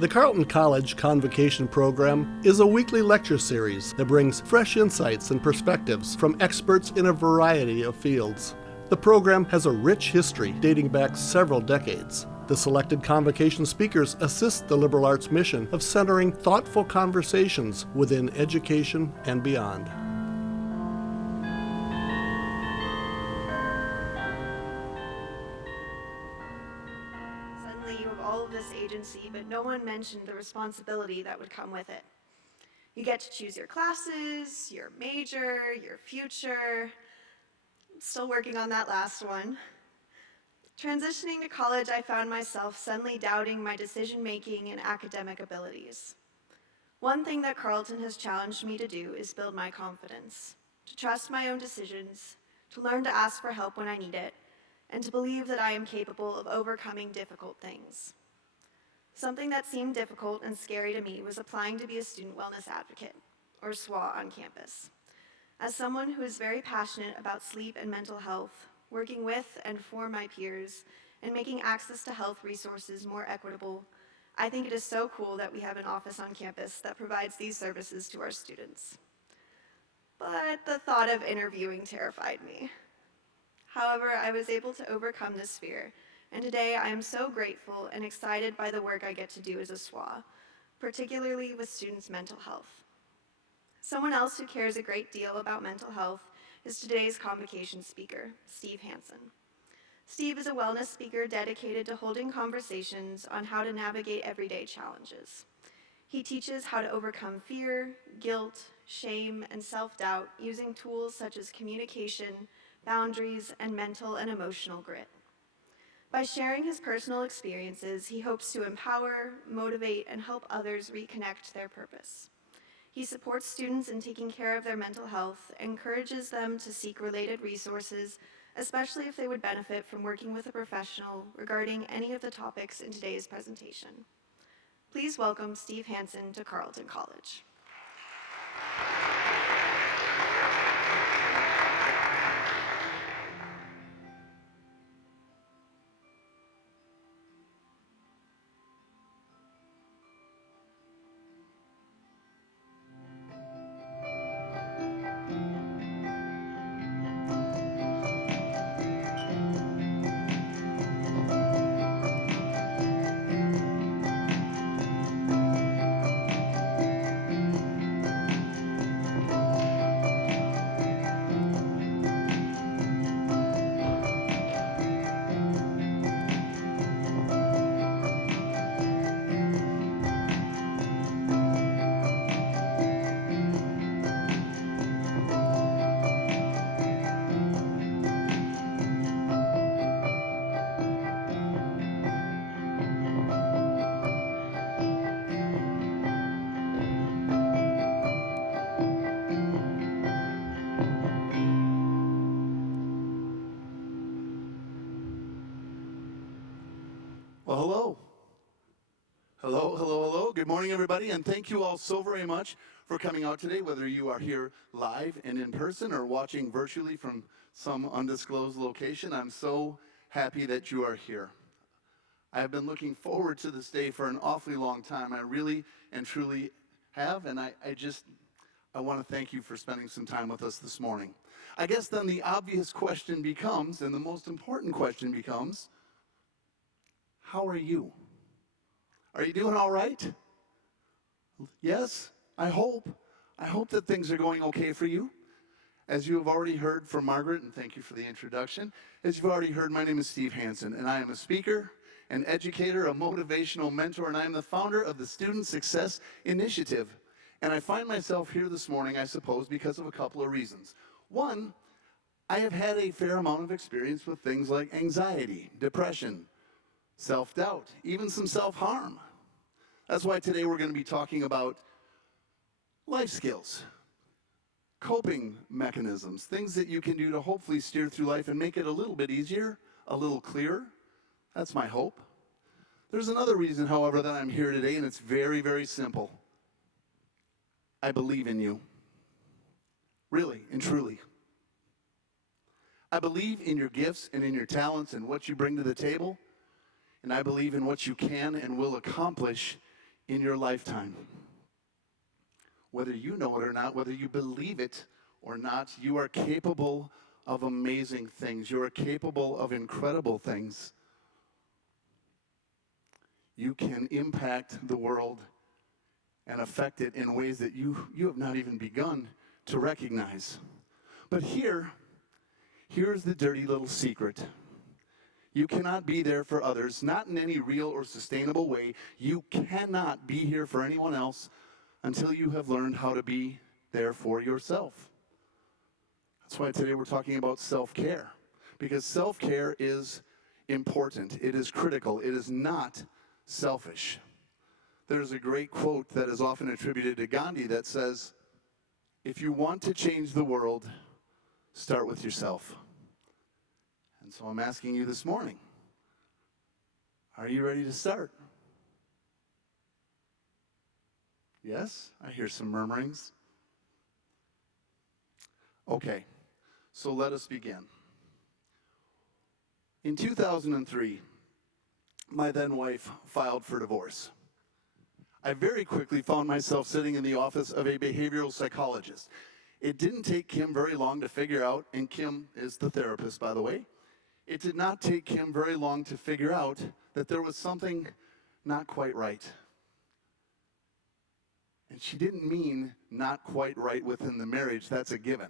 The Carleton College Convocation program is a weekly lecture series that brings fresh insights and perspectives from experts in a variety of fields. The program has a rich history dating back several decades. The selected convocation speakers assist the liberal arts mission of centering thoughtful conversations within education and beyond. Suddenly you have all of this agency, but no one mentioned the responsibility that would come with it. You get to choose your classes, your major, your future. I'm still working on that last one. Transitioning to college, I found myself suddenly doubting my decision-making and academic abilities. One thing that Carleton has challenged me to do is build my confidence, to trust my own decisions, to learn to ask for help when I need it, and to believe that I am capable of overcoming difficult things. Something that seemed difficult and scary to me was applying to be a student wellness advocate, or SWA, on campus. As someone who is very passionate about sleep and mental health, working with and for my peers, and making access to health resources more equitable, I think it is so cool that we have an office on campus that provides these services to our students. But the thought of interviewing terrified me. However, I was able to overcome this fear, and today I am so grateful and excited by the work I get to do as a SWA, particularly with students' mental health. Someone else who cares a great deal about mental health is today's convocation speaker, Steve Hanson. Steve is a wellness speaker dedicated to holding conversations on how to navigate everyday challenges. He teaches how to overcome fear, guilt, shame, and self-doubt using tools such as communication, boundaries, and mental and emotional grit. By sharing his personal experiences, he hopes to empower, motivate, and help others reconnect their purpose. He supports students in taking care of their mental health, encourages them to seek related resources, especially if they would benefit from working with a professional regarding any of the topics in today's presentation. Please welcome Steve Hanson to Carleton College. Well, hello. Hello, hello, hello. Good morning, everybody, and thank you all so very much for coming out today, whether you are here live and in person or watching virtually from some undisclosed location. I'm so happy that you are here. I have been looking forward to this day for an awfully long time. I really and truly have, and I want to thank you for spending some time with us this morning. I guess then the obvious question becomes, and the most important question becomes, how are you? Are you doing all right? Yes, I hope. I hope that things are going okay for you. As you have already heard from Margaret, and thank you for the introduction, as you've already heard, my name is Steve Hanson, and I am a speaker, an educator, a motivational mentor, and I am the founder of the Student Success Initiative. And I find myself here this morning, I suppose, because of a couple of reasons. One, I have had a fair amount of experience with things like anxiety, depression, self-doubt, even some self-harm. That's why today we're going to be talking about life skills, coping mechanisms, things that you can do to hopefully steer through life and make it a little bit easier, a little clearer. That's my hope. There's another reason, however, that I'm here today, and it's very, very simple. I believe in you. Really and truly. I believe in your gifts and in your talents and what you bring to the table. And I believe in what you can and will accomplish in your lifetime. Whether you know it or not, whether you believe it or not, you are capable of amazing things. You are capable of incredible things. You can impact the world and affect it in ways that you have not even begun to recognize. But here's the dirty little secret. You cannot be there for others, not in any real or sustainable way. You cannot be here for anyone else until you have learned how to be there for yourself. That's why today we're talking about self-care, because self-care is important. It is critical. It is not selfish. There's a great quote that is often attributed to Gandhi that says, if you want to change the world, start with yourself. And so I'm asking you this morning, are you ready to start? Yes? I hear some murmurings. Okay, so let us begin. In 2003, my then wife filed for divorce. I very quickly found myself sitting in the office of a behavioral psychologist. It didn't take Kim very long to figure out, and Kim is the therapist, by the way. It did not take Kim very long to figure out that there was something not quite right. And she didn't mean not quite right within the marriage. That's a given.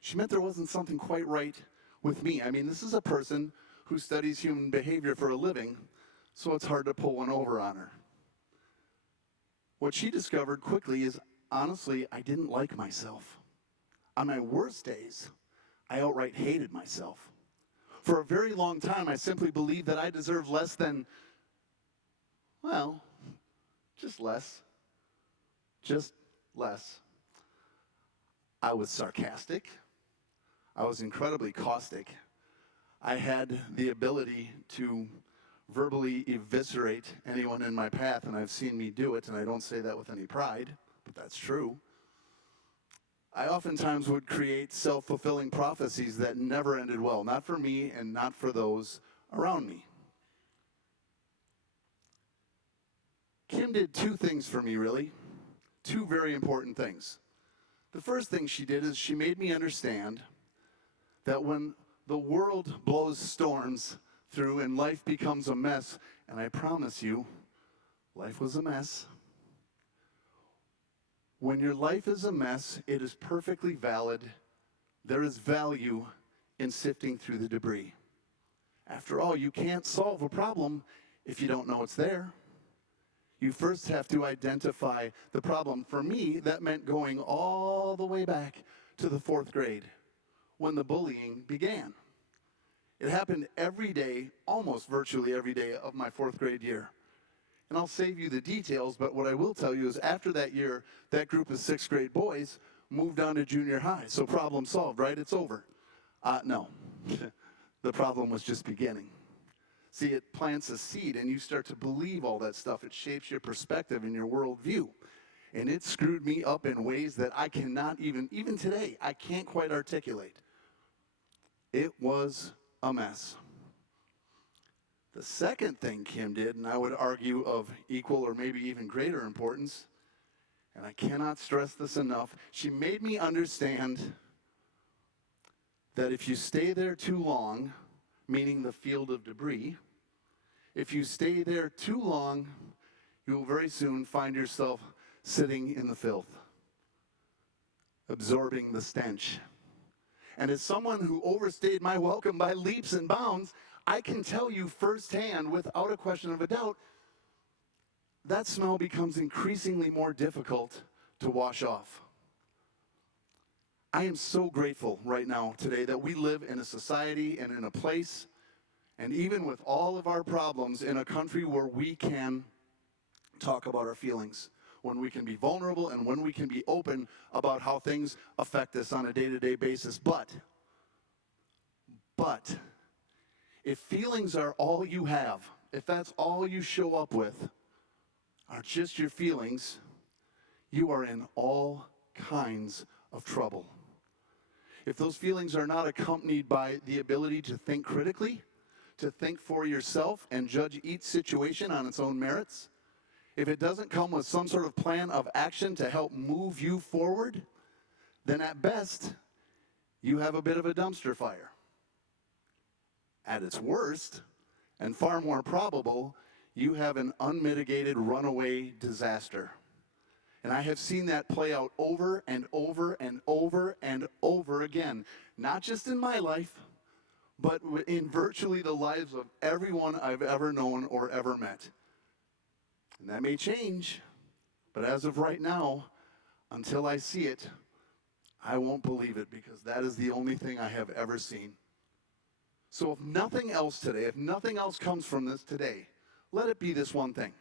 She meant there wasn't something quite right with me. I mean, this is a person who studies human behavior for a living, so it's hard to pull one over on her. What she discovered quickly is, honestly, I didn't like myself. On my worst days, I outright hated myself. For a very long time, I simply believed that I deserved less than, well, just less. Just less. I was sarcastic. I was incredibly caustic. I had the ability to verbally eviscerate anyone in my path, and I've seen me do it, and I don't say that with any pride, but that's true. I oftentimes would create self-fulfilling prophecies that never ended well, not for me and not for those around me. Kim did two things for me, really. Two very important things. The first thing she did is she made me understand that when the world blows storms through and life becomes a mess, and I promise you, life was a mess. When your life is a mess, it is perfectly valid. There is value in sifting through the debris. After all, you can't solve a problem if you don't know it's there. You first have to identify the problem. For me, that meant going all the way back to the 4th grade when the bullying began. It happened every day, almost virtually every day of my 4th grade year. And I'll save you the details, but what I will tell you is after that year, that group of 6th grade boys moved on to junior high. So problem solved, right? It's over. No. The problem was just beginning. See, it plants a seed, and you start to believe all that stuff. It shapes your perspective and your worldview. And it screwed me up in ways that I cannot even today, I can't quite articulate. It was a mess. The second thing Kim did, and I would argue of equal or maybe even greater importance, and I cannot stress this enough, she made me understand that if you stay there too long, meaning the field of debris, if you stay there too long, you will very soon find yourself sitting in the filth, absorbing the stench. And as someone who overstayed my welcome by leaps and bounds, I can tell you firsthand, without a question of a doubt, that smell becomes increasingly more difficult to wash off. I am so grateful right now today that we live in a society and in a place, and even with all of our problems, in a country where we can talk about our feelings, when we can be vulnerable and when we can be open about how things affect us on a day-to-day basis. But, if feelings are all you have, if that's all you show up with, are just your feelings, you are in all kinds of trouble. If those feelings are not accompanied by the ability to think critically, to think for yourself and judge each situation on its own merits, if it doesn't come with some sort of plan of action to help move you forward, then at best, you have a bit of a dumpster fire. At its worst, and far more probable, you have an unmitigated runaway disaster. And I have seen that play out over and over and over and over again, not just in my life, but in virtually the lives of everyone I've ever known or ever met. And that may change, but as of right now, until I see it, I won't believe it, because that is the only thing I have ever seen. So if nothing else today, if nothing else comes from this today, let it be this one thing: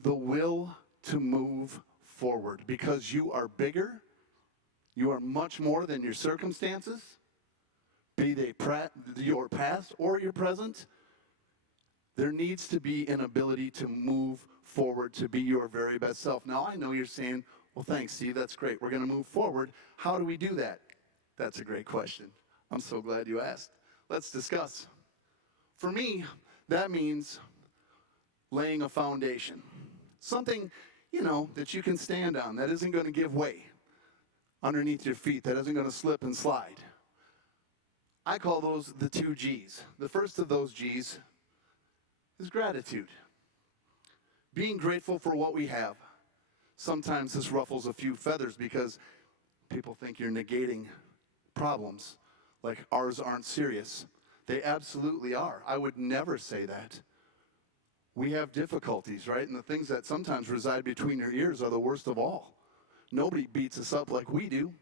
the will to move forward, because you are bigger, you are much more than your circumstances, be they your past or your present. There needs to be an ability to move forward, to be your very best self. Now, I know you're saying, well, thanks, Steve, that's great. We're going to move forward. How do we do that? That's a great question. I'm so glad you asked. Let's discuss. For me, that means laying a foundation. Something, that you can stand on, that isn't going to give way underneath your feet, that isn't going to slip and slide. I call those the 2 G's. The first of those G's is gratitude. Being grateful for what we have. Sometimes this ruffles a few feathers because people think you're negating problems, like ours aren't serious. They absolutely are. I would never say that. We have difficulties, right? And the things that sometimes reside between your ears are the worst of all. Nobody beats us up like we do.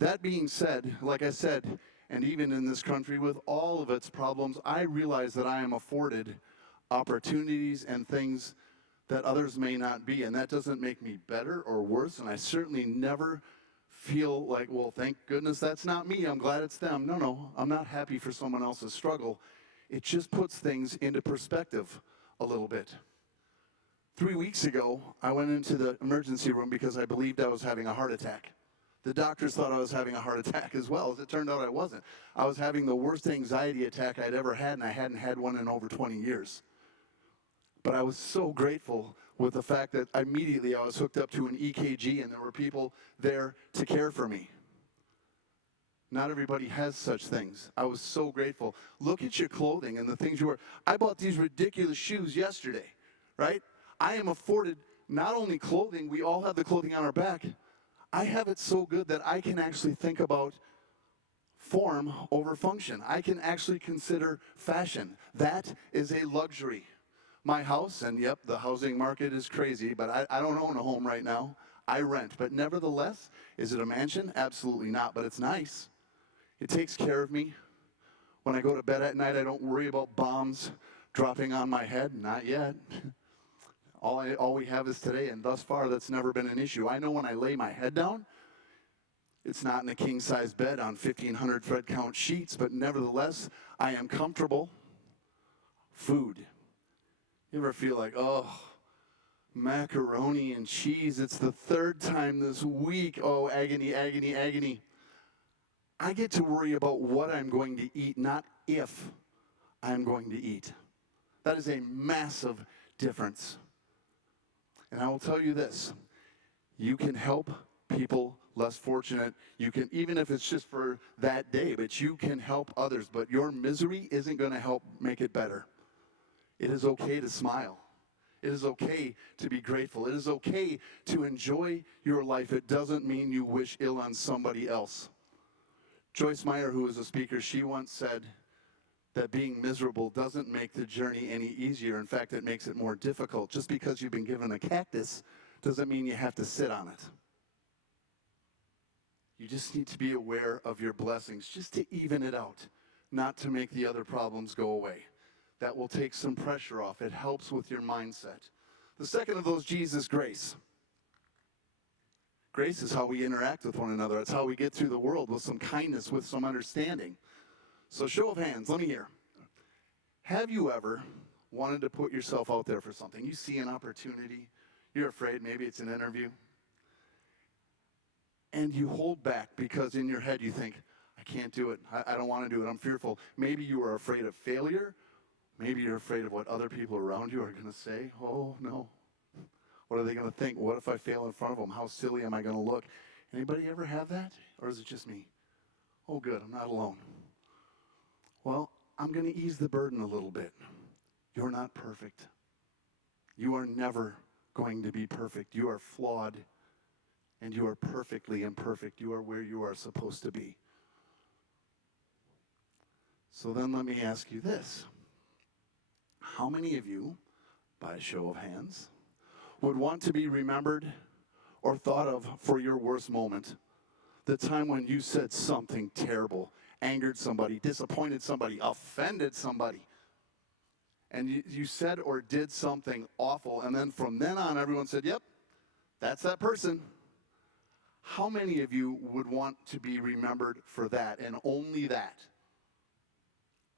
That being said, like I said, and even in this country with all of its problems, I realize that I am afforded opportunities and things that others may not be. And that doesn't make me better or worse. And I certainly never feel like, well, thank goodness that's not me. I'm glad it's them. No, I'm not happy for someone else's struggle. It just puts things into perspective a little bit. 3 weeks ago, I went into the emergency room because I believed I was having a heart attack. The doctors thought I was having a heart attack as well. As it turned out, I wasn't. I was having the worst anxiety attack I'd ever had, and I hadn't had one in over 20 years. But I was so grateful with the fact that immediately I was hooked up to an EKG, and there were people there to care for me. Not everybody has such things. I was so grateful. Look at your clothing and the things you wear. I bought these ridiculous shoes yesterday, right? I am afforded not only clothing, we all have the clothing on our back. I have it so good that I can actually think about form over function. I can actually consider fashion. That is a luxury. My house, and yep, the housing market is crazy, but I don't own a home right now. I rent. But nevertheless, is it a mansion? Absolutely not, but it's nice. It takes care of me. When I go to bed at night, I don't worry about bombs dropping on my head. Not yet. All we have is today, and thus far, that's never been an issue. I know when I lay my head down, it's not in a king-size bed on 1,500 thread count sheets, but nevertheless, I am comfortable. Food. You ever feel like, oh, macaroni and cheese, it's the 3rd time this week. Oh, agony, agony, agony. I get to worry about what I'm going to eat, not if I'm going to eat. That is a massive difference. And I will tell you this, you can help people less fortunate. You can, even if it's just for that day, but you can help others. But your misery isn't going to help make it better. It is okay to smile. It is okay to be grateful. It is okay to enjoy your life. It doesn't mean you wish ill on somebody else. Joyce Meyer, who was a speaker, she once said that being miserable doesn't make the journey any easier. In fact, it makes it more difficult. Just because you've been given a cactus doesn't mean you have to sit on it. You just need to be aware of your blessings, just to even it out, not to make the other problems go away. That will take some pressure off. It helps with your mindset. The second of those G's is grace. Grace is how we interact with one another. It's how we get through the world, with some kindness, with some understanding. So show of hands, let me hear. Have you ever wanted to put yourself out there for something? You see an opportunity, you're afraid, maybe it's an interview, and you hold back because in your head you think, I can't do it, I don't want to do it, I'm fearful. Maybe you are afraid of failure, Maybe you're afraid of what other people around you are going to say. Oh, no. What are they going to think? What if I fail in front of them? How silly am I going to look? Anybody ever have that? Or is it just me? Oh, good, I'm not alone. Well, I'm going to ease the burden a little bit. You're not perfect. You are never going to be perfect. You are flawed, and you are perfectly imperfect. You are where you are supposed to be. So then let me ask you this. How many of you, by a show of hands, would want to be remembered or thought of for your worst moment? The time when you said something terrible, angered somebody, disappointed somebody, offended somebody. And you said or did something awful, and then from then on, everyone said, yep, that's that person. How many of you would want to be remembered for that, and only that?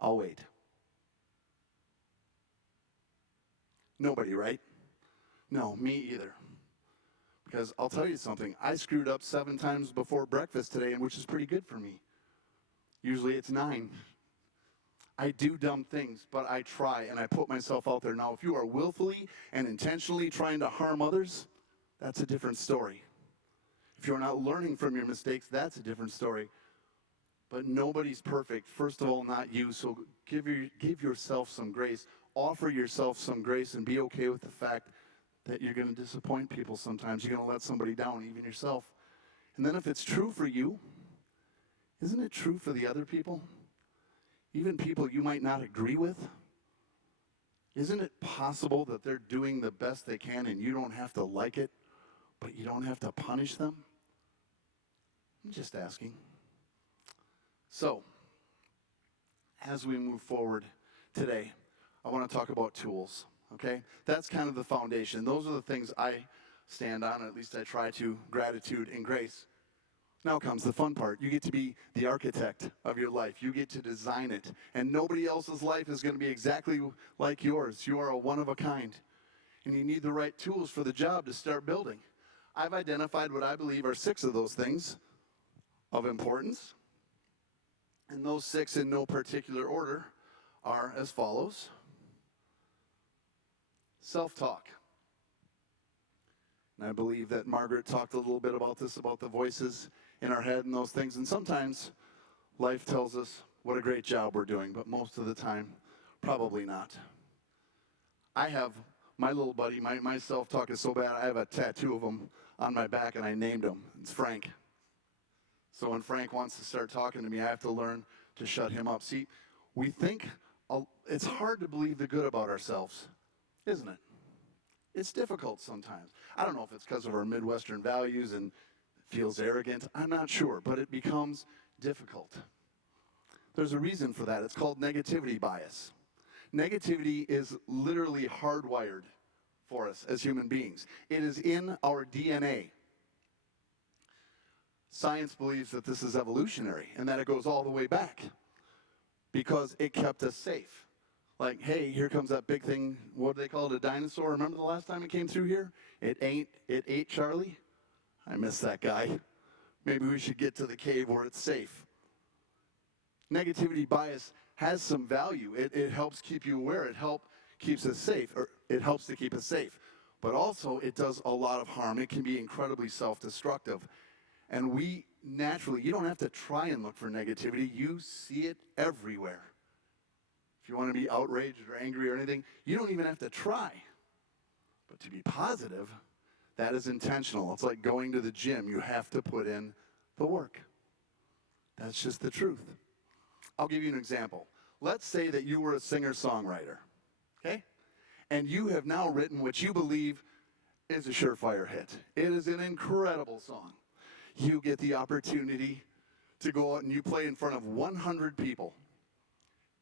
I'll wait. Nobody, right? No, me either. Because I'll tell you something, I screwed up 7 times before breakfast today, and which is pretty good for me. Usually it's 9. I do dumb things, but I try and I put myself out there. Now, if you are willfully and intentionally trying to harm others, that's a different story. If you're not learning from your mistakes, that's a different story. But nobody's perfect. First of all, not you. So give yourself some grace. Offer yourself some grace and be okay with the fact that you're going to disappoint people sometimes. You're going to let somebody down, even yourself. And then if it's true for you, isn't it true for the other people? Even people you might not agree with? Isn't it possible that they're doing the best they can and you don't have to like it, but you don't have to punish them? I'm just asking. So, as we move forward today, I want to talk about tools, okay? That's kind of the foundation. Those are the things I stand on, at least I try to, gratitude and grace. Now comes the fun part. You get to be the architect of your life. You get to design it. And nobody else's life is going to be exactly like yours. You are a one of a kind. And you need the right tools for the job to start building. I've identified what I believe are 6 of those things of importance. And those 6 in no particular order are as follows. Self-talk. And I believe that Margaret talked a little bit about this, about the voices in our head and those things. And sometimes life tells us what a great job we're doing, but most of the time, probably not. I have my little buddy, my self-talk is so bad, I have a tattoo of him on my back, and I named him. It's Frank. So when Frank wants to start talking to me, I have to learn to shut him up. See, we think it's hard to believe the good about ourselves, isn't it? It's difficult sometimes. I don't know if it's because of our Midwestern values and feels arrogant. I'm not sure, but it becomes difficult. There's a reason for that. It's called negativity bias. Negativity is literally hardwired for us as human beings. It is in our DNA. Science believes that this is evolutionary and that it goes all the way back because it kept us safe. Like, hey, here comes that big thing. What do they call it? A dinosaur? Remember the last time it came through here? It ate Charlie? I miss that guy. Maybe we should get to the cave where it's safe. Negativity bias has some value. It helps keep you aware. It keeps us safe, or it helps to keep us safe. But also, it does a lot of harm. It can be incredibly self-destructive. And we naturally, you don't have to try and look for negativity. You see it everywhere. If you want to be outraged or angry or anything, you don't even have to try. But to be positive, that is intentional. It's like going to the gym. You have to put in the work. That's just the truth. I'll give you an example. Let's say that you were a singer-songwriter, okay? And you have now written what you believe is a surefire hit. It is an incredible song. You get the opportunity to go out and you play in front of 100 people.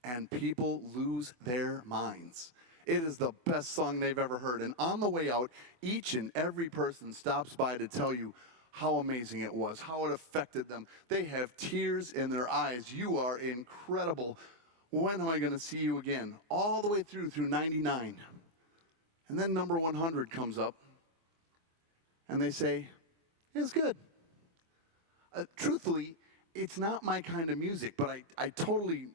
And people lose their minds. It is the best song they've ever heard. And on the way out, each and every person stops by to tell you how amazing it was, how it affected them. They have tears in their eyes. You are incredible. When am I going to see you again? All the way through 99. And then number 100 comes up. And they say, it's good. Truthfully, it's not my kind of music, but I totally,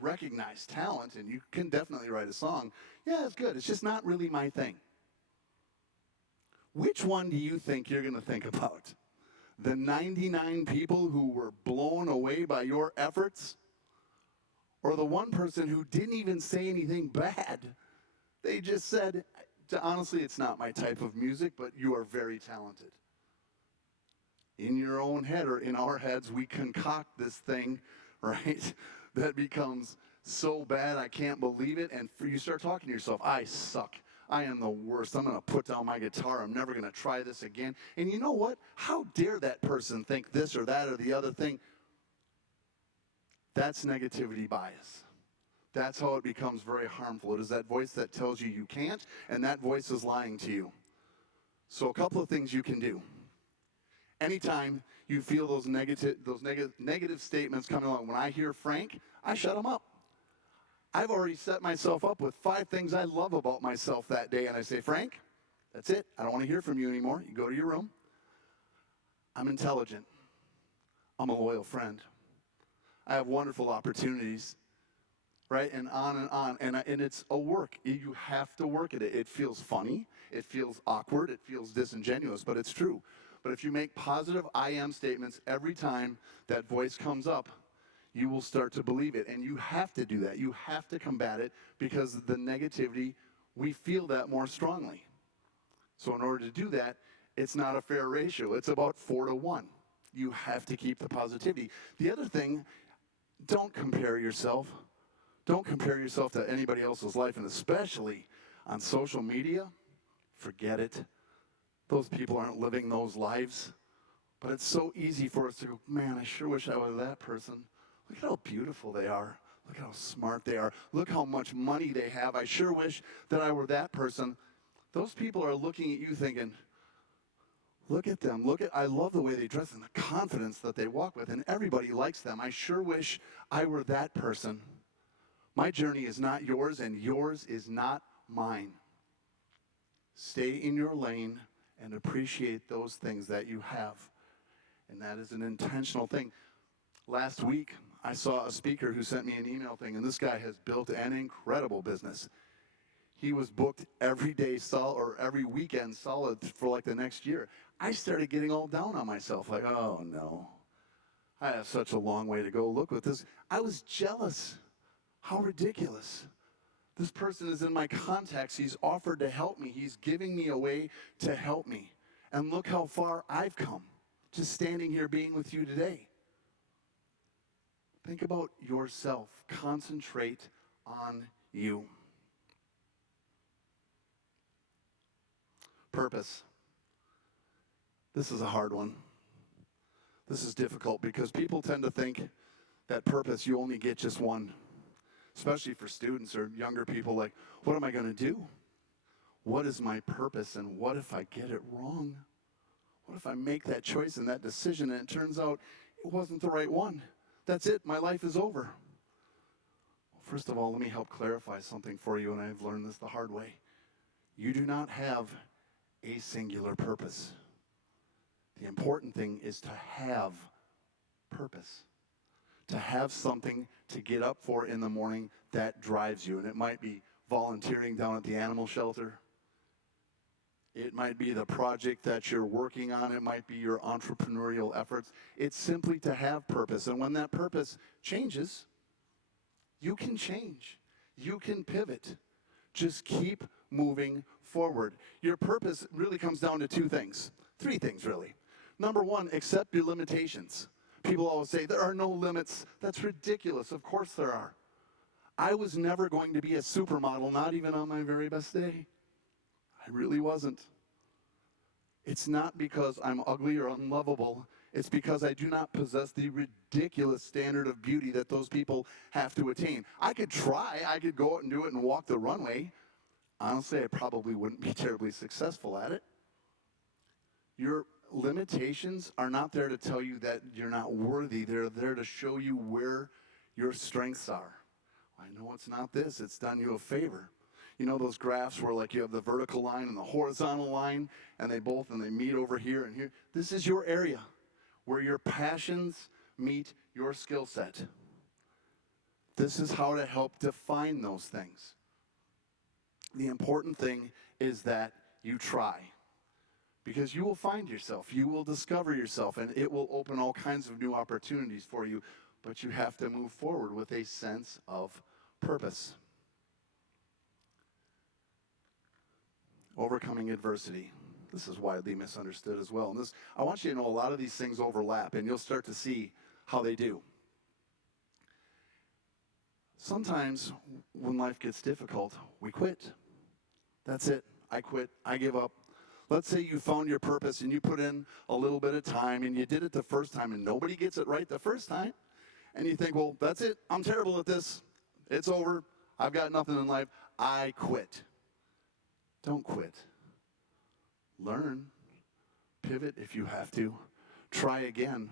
recognize talent and you can definitely write a song. Yeah, it's good. It's just not really my thing. Which one do you think you're going to think about? The 99 people who were blown away by your efforts? Or the one person who didn't even say anything bad? They just said, honestly, it's not my type of music, but you are very talented. In your own head or in our heads, we concoct this thing, right, that becomes so bad, I can't believe it. And you start talking to yourself, I suck. I am the worst. I'm going to put down my guitar. I'm never going to try this again. And you know what? How dare that person think this or that or the other thing? That's negativity bias. That's how it becomes very harmful. It is that voice that tells you you can't, and that voice is lying to you. So a couple of things you can do. Anytime you feel those negative statements coming along, when I hear Frank, I shut them up. I've already set myself up with 5 things I love about myself that day, and I say, Frank, that's it. I don't want to hear from you anymore. You go to your room. I'm intelligent. I'm a loyal friend. I have wonderful opportunities, right? And on and on. And it's a work. You have to work at it. It feels funny. It feels awkward. It feels disingenuous, but it's true. But if you make positive I am statements every time that voice comes up, you will start to believe it. And you have to do that. You have to combat it because the negativity, we feel that more strongly. So in order to do that, it's not a fair ratio. It's about 4 to 1. You have to keep the positivity. The other thing, don't compare yourself. Don't compare yourself to anybody else's life, and especially on social media. Forget it. Those people aren't living those lives. But it's so easy for us to go, man, I sure wish I was that person. Look at how beautiful they are. Look at how smart they are. Look how much money they have. I sure wish that I were that person. Those people are looking at you thinking, look at them. I love the way they dress and the confidence that they walk with, and everybody likes them. I sure wish I were that person. My journey is not yours, and yours is not mine. Stay in your lane and appreciate those things that you have. And that is an intentional thing. Last week, I saw a speaker who sent me an email thing, and this guy has built an incredible business. He was booked every day or every weekend solid for like the next year. I started getting all down on myself, like, oh no, I have such a long way to go. Look what this, I was jealous. How ridiculous. This person is in my contacts. He's offered to help me. He's giving me a way to help me. And look how far I've come, just standing here being with you today. Think about yourself. Concentrate on you. Purpose. This is a hard one. This is difficult because people tend to think that purpose, you only get just one. Especially for students or younger people, like, what am I going to do? What is my purpose, and what if I get it wrong? What if I make that choice and that decision and it turns out it wasn't the right one? That's it. My life is over. First of all, let me help clarify something for you, and I've learned this the hard way. You do not have a singular purpose. The important thing is to have purpose. To have something to get up for in the morning that drives you. And it might be volunteering down at the animal shelter. It might be the project that you're working on. It might be your entrepreneurial efforts. It's simply to have purpose. And when that purpose changes, you can change. You can pivot. Just keep moving forward. Your purpose really comes down to 2 things. 3 things, really. Number 1, accept your limitations. People always say, there are no limits. That's ridiculous. Of course there are. I was never going to be a supermodel, not even on my very best day. I really wasn't. It's not because I'm ugly or unlovable. It's because I do not possess the ridiculous standard of beauty that those people have to attain. I could try. I could go out and do it and walk the runway. Honestly, I probably wouldn't be terribly successful at it. Your limitations are not there to tell you that you're not worthy. They're there to show you where your strengths are. I know it's not this. It's done you a favor. You know those graphs where like you have the vertical line and the horizontal line, and they meet over here and here? This is your area where your passions meet your skill set. This is how to help define those things. The important thing is that you try. Because you will find yourself, you will discover yourself, and it will open all kinds of new opportunities for you. But you have to move forward with a sense of purpose. Overcoming adversity. This is widely misunderstood as well. And I want you to know a lot of these things overlap, and you'll start to see how they do. Sometimes when life gets difficult, we quit. That's it. I quit. I give up. Let's say you found your purpose and you put in a little bit of time and you did it the first time and nobody gets it right the first time. And you think, well, that's it. I'm terrible at this. It's over. I've got nothing in life. I quit. Don't quit. Learn. Pivot if you have to. Try again.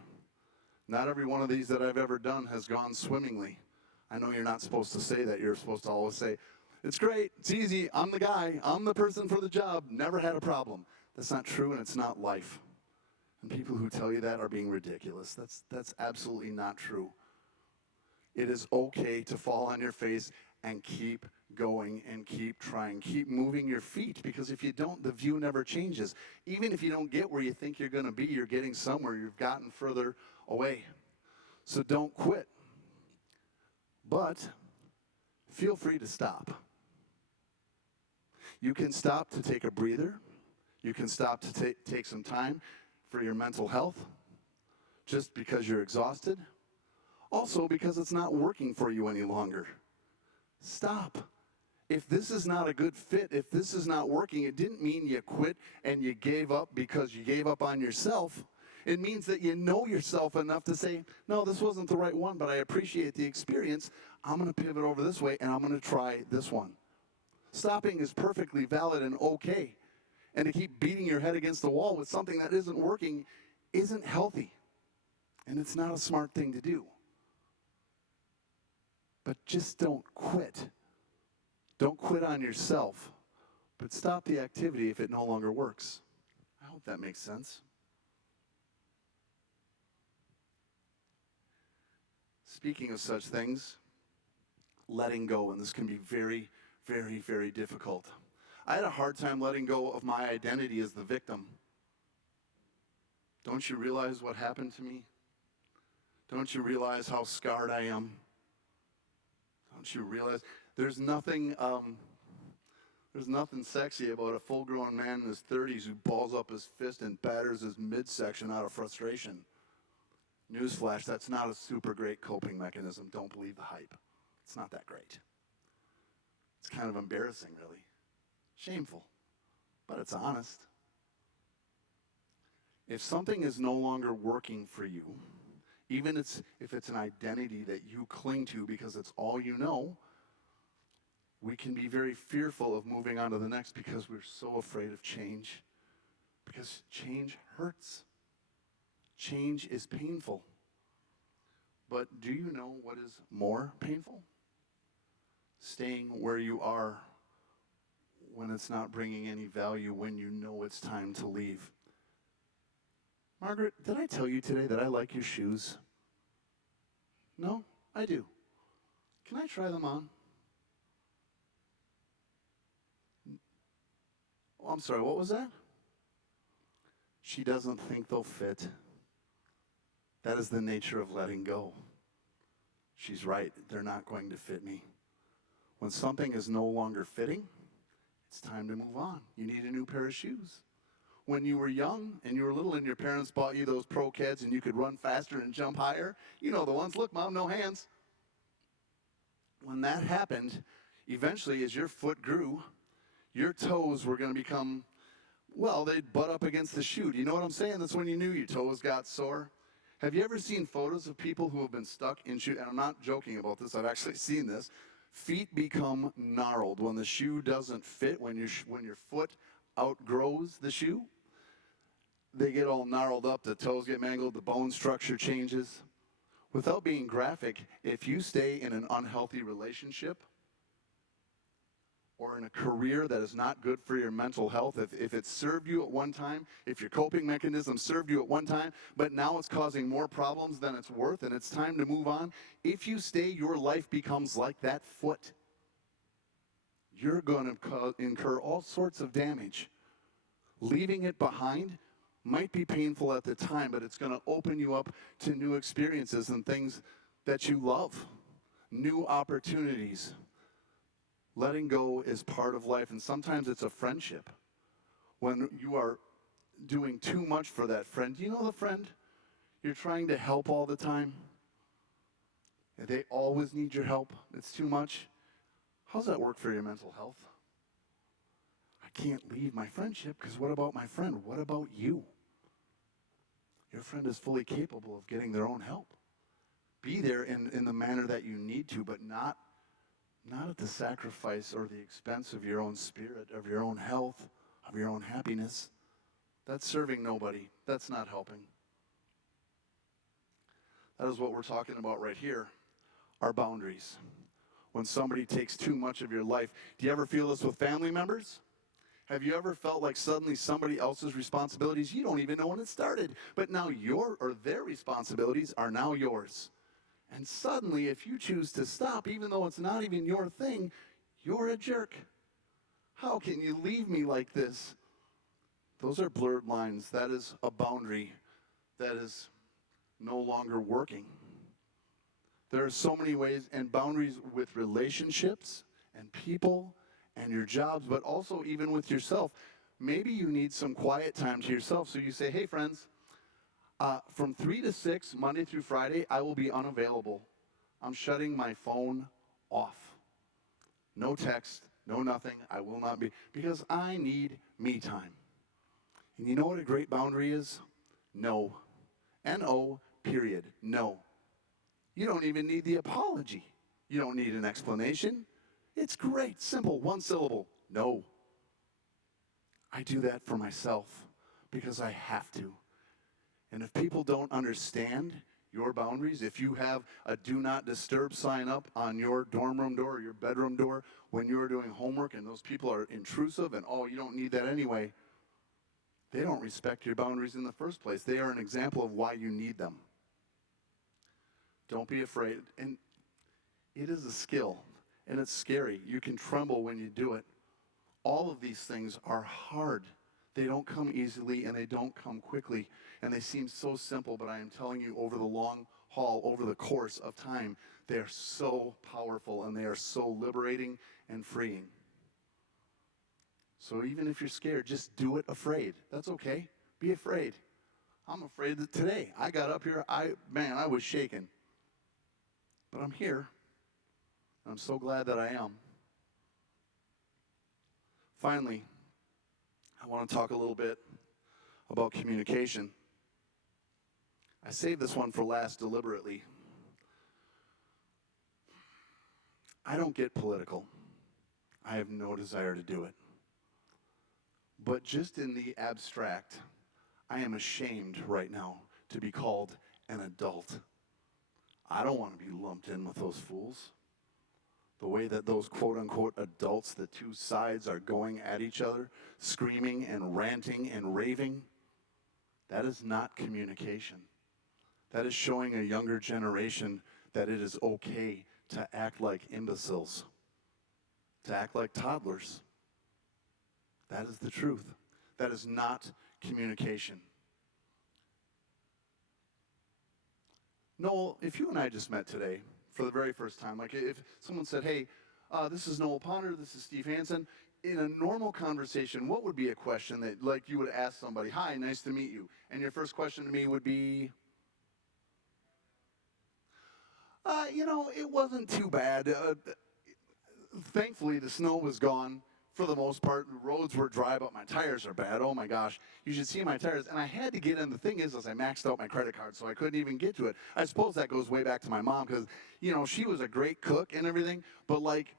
Not every one of these that I've ever done has gone swimmingly. I know you're not supposed to say that. You're supposed to always say, it's great, it's easy, I'm the guy, I'm the person for the job, never had a problem. That's not true, and it's not life. And people who tell you that are being ridiculous. That's absolutely not true. It is okay to fall on your face and keep going and keep trying. Keep moving your feet, because if you don't, the view never changes. Even if you don't get where you think you're going to be, you're getting somewhere. You've gotten further away. So don't quit. But feel free to stop. You can stop to take a breather. You can stop to take some time for your mental health, just because you're exhausted. Also because it's not working for you any longer. Stop. If this is not a good fit, if this is not working, it didn't mean you quit and you gave up because you gave up on yourself. It means that you know yourself enough to say, no, this wasn't the right one, but I appreciate the experience. I'm going to pivot over this way, and I'm going to try this one. Stopping is perfectly valid and okay. And to keep beating your head against the wall with something that isn't working isn't healthy. And it's not a smart thing to do. But just don't quit. Don't quit on yourself. But stop the activity if it no longer works. I hope that makes sense. Speaking of such things, letting go, and this can be very, very, very difficult. I had a hard time letting go of my identity as the victim. Don't you realize what happened to me? Don't you realize how scarred I am? Don't you realize there's nothing sexy about a full-grown man in his 30s who balls up his fist and batters his midsection out of frustration. Newsflash, that's not a super great coping mechanism. Don't believe the hype. It's not that great. It's kind of embarrassing, really. Shameful. But it's honest. If something is no longer working for you, even if it's an identity that you cling to because it's all you know, we can be very fearful of moving on to the next because we're so afraid of change. Because change hurts. Change is painful. But do you know what is more painful? Staying where you are when it's not bringing any value, when you know it's time to leave. Margaret, did I tell you today that I like your shoes? No, I do. Can I try them on? Oh, I'm sorry, what was that? She doesn't think they'll fit. That is the nature of letting go. She's right, they're not going to fit me. When something is no longer fitting, it's time to move on. You need a new pair of shoes. When you were young and you were little and your parents bought you those Pro Keds and you could run faster and jump higher, you know the ones, look, Mom, no hands. When that happened, eventually as your foot grew, your toes were going to become, well, they'd butt up against the shoe. Do you know what I'm saying? That's when you knew your toes got sore. Have you ever seen photos of people who have been stuck in shoes? And I'm not joking about this. I've actually seen this. Feet become gnarled when the shoe doesn't fit, when your foot outgrows the shoe. They get all gnarled up, the toes get mangled, the bone structure changes. Without being graphic, if you stay in an unhealthy relationship, or in a career that is not good for your mental health, if it served you at one time, if your coping mechanism served you at one time, but now it's causing more problems than it's worth and it's time to move on, if you stay, your life becomes like that foot. You're going to incur all sorts of damage. Leaving it behind might be painful at the time, but it's going to open you up to new experiences and things that you love, new opportunities. Letting go is part of life, and sometimes it's a friendship. When you are doing too much for that friend, you know the friend you're trying to help all the time? And they always need your help. It's too much. How's that work for your mental health? I can't leave my friendship because what about my friend? What about you? Your friend is fully capable of getting their own help. Be there in the manner that you need to, but not at the sacrifice or the expense of your own spirit, of your own health, of your own happiness. That's serving nobody. That's not helping. That is what we're talking about right here, our boundaries. When somebody takes too much of your life. Do you ever feel this with family members? Have you ever felt like suddenly somebody else's responsibilities, you don't even know when it started, but now their responsibilities are now yours. And suddenly, if you choose to stop, even though it's not even your thing, you're a jerk. How can you leave me like this? Those are blurred lines. That is a boundary that is no longer working. There are so many ways, and boundaries with relationships and people and your jobs, but also even with yourself. Maybe you need some quiet time to yourself. So you say, hey, friends, from 3 to 6, Monday through Friday, I will be unavailable. I'm shutting my phone off. No text, no nothing. I will not be, because I need me time. And you know what a great boundary is? No. N-O, period. No. You don't even need the apology. You don't need an explanation. It's great, simple, one syllable. No. I do that for myself because I have to. And if people don't understand your boundaries, if you have a do not disturb sign up on your dorm room door or your bedroom door when you're doing homework and those people are intrusive and, oh, you don't need that anyway, they don't respect your boundaries in the first place. They are an example of why you need them. Don't be afraid. And it is a skill, and it's scary. You can tremble when you do it. All of these things are hard. They don't come easily, and they don't come quickly. And they seem so simple, but I am telling you, over the long haul, over the course of time, they are so powerful, and they are so liberating and freeing. So even if you're scared, just do it afraid. That's okay. Be afraid. I'm afraid that today, I got up here, I was shaking. But I'm here. I'm so glad that I am. Finally, I want to talk a little bit about communication. I saved this one for last deliberately. I don't get political. I have no desire to do it. But just in the abstract, I am ashamed right now to be called an adult. I don't want to be lumped in with those fools. The way that those quote-unquote adults, the two sides are going at each other, screaming and ranting and raving, that is not communication. That is showing a younger generation that it is okay to act like imbeciles, to act like toddlers. That is the truth. That is not communication. Noel, if you and I just met today for the very first time, like if someone said, hey, this is Noel Ponder, this is Steve Hanson, in a normal conversation, what would be a question that like you would ask somebody, hi, nice to meet you, and your first question to me would be, it wasn't too bad. Thankfully, the snow was gone. For the most part, the roads were dry, but my tires are bad. Oh my gosh, you should see my tires. And I had to get in. The thing is I maxed out my credit card, so I couldn't even get to it. I suppose that goes way back to my mom because, she was a great cook and everything, but like,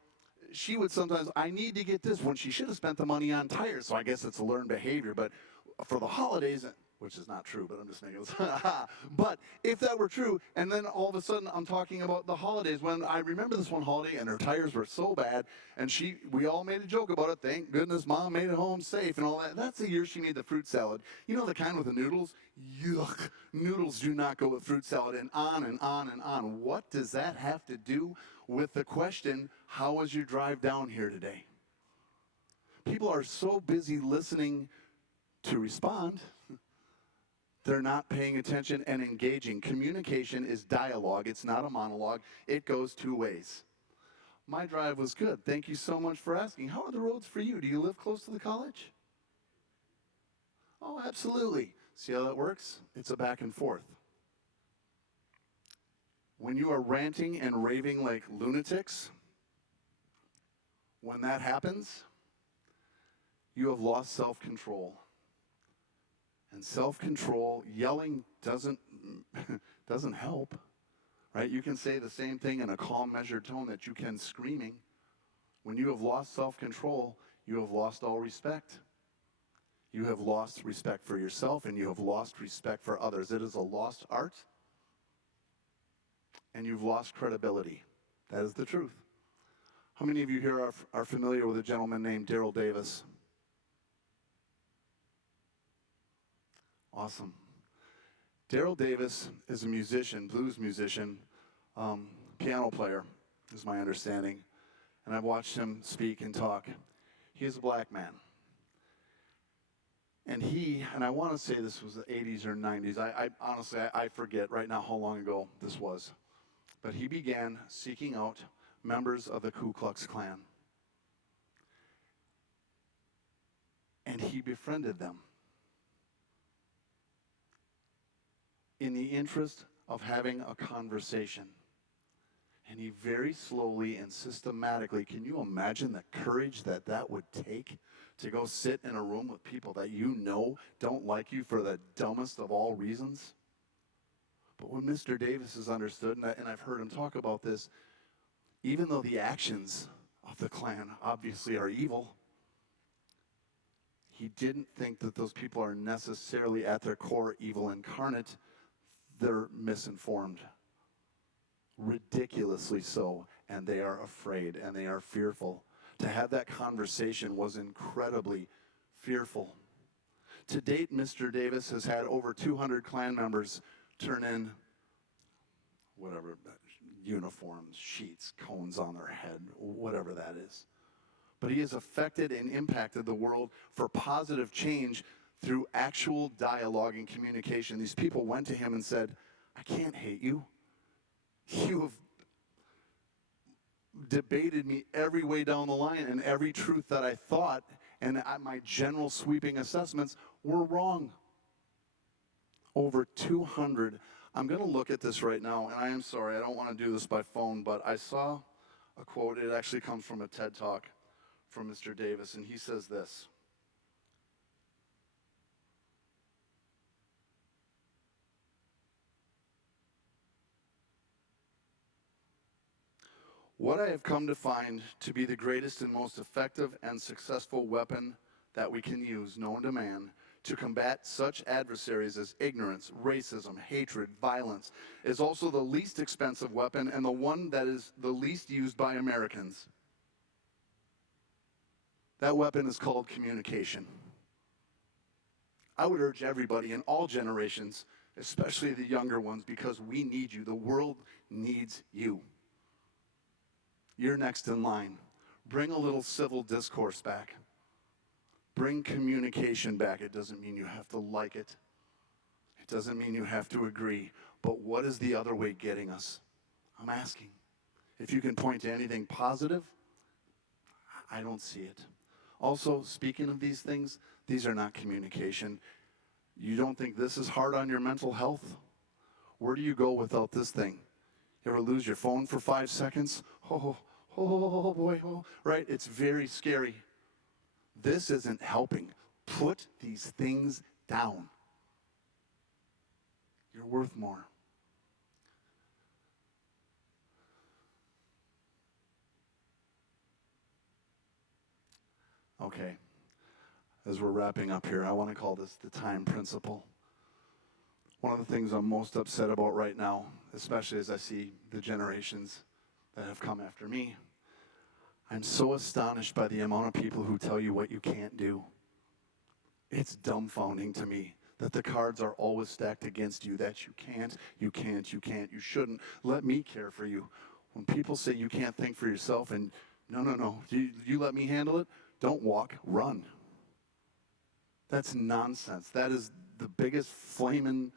she would sometimes, I need to get this when she should have spent the money on tires. So I guess it's a learned behavior. But for the holidays, which is not true, but I'm just making this. But if that were true, and then all of a sudden I'm talking about the holidays, when I remember this one holiday and her tires were so bad, and we all made a joke about it. Thank goodness Mom made it home safe and all that. That's the year she made the fruit salad. You know, the kind with the noodles? Yuck. Noodles do not go with fruit salad, and on and on and on. What does that have to do with the question, how was your drive down here today? People are so busy listening to respond, they're not paying attention and engaging. Communication is dialogue. It's not a monologue. It goes two ways. My drive was good. Thank you so much for asking. How are the roads for you? Do you live close to the college? Oh, absolutely. See how that works? It's a back and forth. When you are ranting and raving like lunatics, when that happens, you have lost self-control. And self-control, yelling doesn't help, right? You can say the same thing in a calm, measured tone that you can screaming. When you have lost self-control, you have lost all respect. You have lost respect for yourself, and you have lost respect for others. It is a lost art, and you've lost credibility. That is the truth. How many of you here are familiar with a gentleman named Daryl Davis? Awesome. Daryl Davis is a musician, blues musician, piano player, is my understanding. And I've watched him speak and talk. He is a black man. And I want to say this was the 80s or 90s. I honestly forget right now how long ago this was. But he began seeking out members of the Ku Klux Klan. And he befriended them in the interest of having a conversation. And he very slowly and systematically, can you imagine the courage that that would take to go sit in a room with people that you know don't like you for the dumbest of all reasons? But what Mr. Davis has understood, and I've heard him talk about this, even though the actions of the Klan obviously are evil, he didn't think that those people are necessarily at their core evil incarnate. They're misinformed, ridiculously so, and they are afraid and they are fearful. To have that conversation was incredibly fearful. To date, Mr. Davis has had over 200 Klan members turn in whatever, uniforms, sheets, cones on their head, whatever that is. But he has affected and impacted the world for positive change through actual dialogue and communication. These people went to him and said, I can't hate you. You have debated me every way down the line, and every truth that I thought and my general sweeping assessments were wrong. Over 200. I'm going to look at this right now, and I am sorry, I don't want to do this by phone, but I saw a quote. It actually comes from a TED Talk from Mr. Davis, and he says this. What I have come to find to be the greatest and most effective and successful weapon that we can use, known to man, to combat such adversaries as ignorance, racism, hatred, violence, is also the least expensive weapon and the one that is the least used by Americans. That weapon is called communication. I would urge everybody in all generations, especially the younger ones, because we need you. The world needs you. You're next in line. Bring a little civil discourse back. Bring communication back. It doesn't mean you have to like it. It doesn't mean you have to agree. But what is the other way getting us? I'm asking. If you can point to anything positive, I don't see it. Also, speaking of these things, these are not communication. You don't think this is hard on your mental health? Where do you go without this thing? You ever lose your phone for 5 seconds? Oh boy, oh, right? It's very scary. This isn't helping. Put these things down. You're worth more. Okay, as we're wrapping up here, I want to call this the time principle. One of the things I'm most upset about right now, especially as I see the generations that have come after me, I'm so astonished by the amount of people who tell you what you can't do. It's dumbfounding to me that the cards are always stacked against you, that you can't, you shouldn't. Let me care for you. When people say you can't think for yourself and no, you let me handle it, don't walk, run. That's nonsense. That is the biggest flaming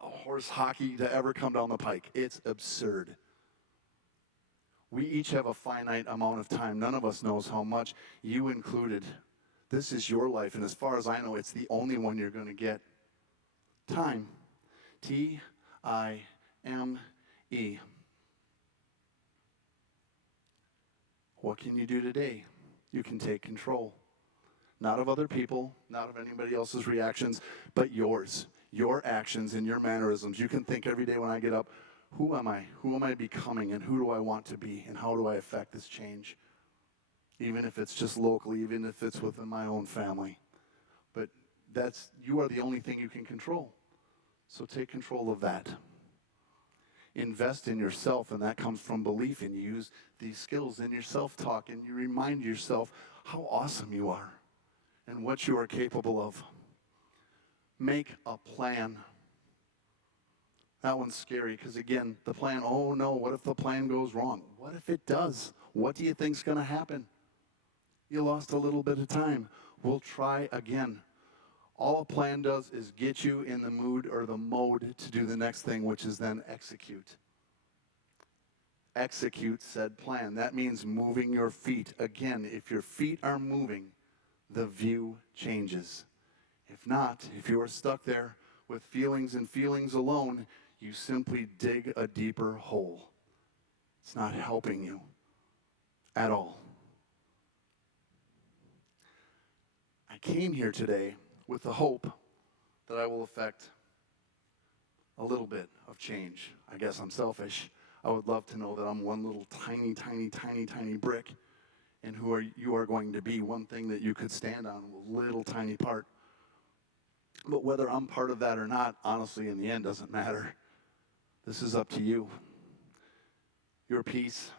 horse hockey to ever come down the pike. It's absurd. We each have a finite amount of time. None of us knows how much, you included. This is your life, and as far as I know, it's the only one you're going to get. Time. Time. What can you do today? You can take control. Not of other people, not of anybody else's reactions, but yours. Your actions and your mannerisms. You can think every day when I get up, who am I? Who am I becoming, and who do I want to be, and how do I affect this change? Even if it's just locally, even if it's within my own family. But you are the only thing you can control. So take control of that. Invest in yourself, and that comes from belief, and you use these skills in your self-talk, and you remind yourself how awesome you are and what you are capable of. Make a plan. That one's scary because, again, the plan, oh no, what if the plan goes wrong? What if it does? What do you think's going to happen? You lost a little bit of time. We'll try again. All a plan does is get you in the mood or the mode to do the next thing, which is then execute. Execute said plan. That means moving your feet. Again, if your feet are moving, the view changes. If not, if you are stuck there with feelings and feelings alone, you simply dig a deeper hole. It's not helping you at all. I came here today with the hope that I will affect a little bit of change. I guess I'm selfish. I would love to know that I'm one little tiny brick, and you are going to be one thing that you could stand on, a little tiny part. But whether I'm part of that or not, honestly, in the end, doesn't matter. This is up to you. Your peace,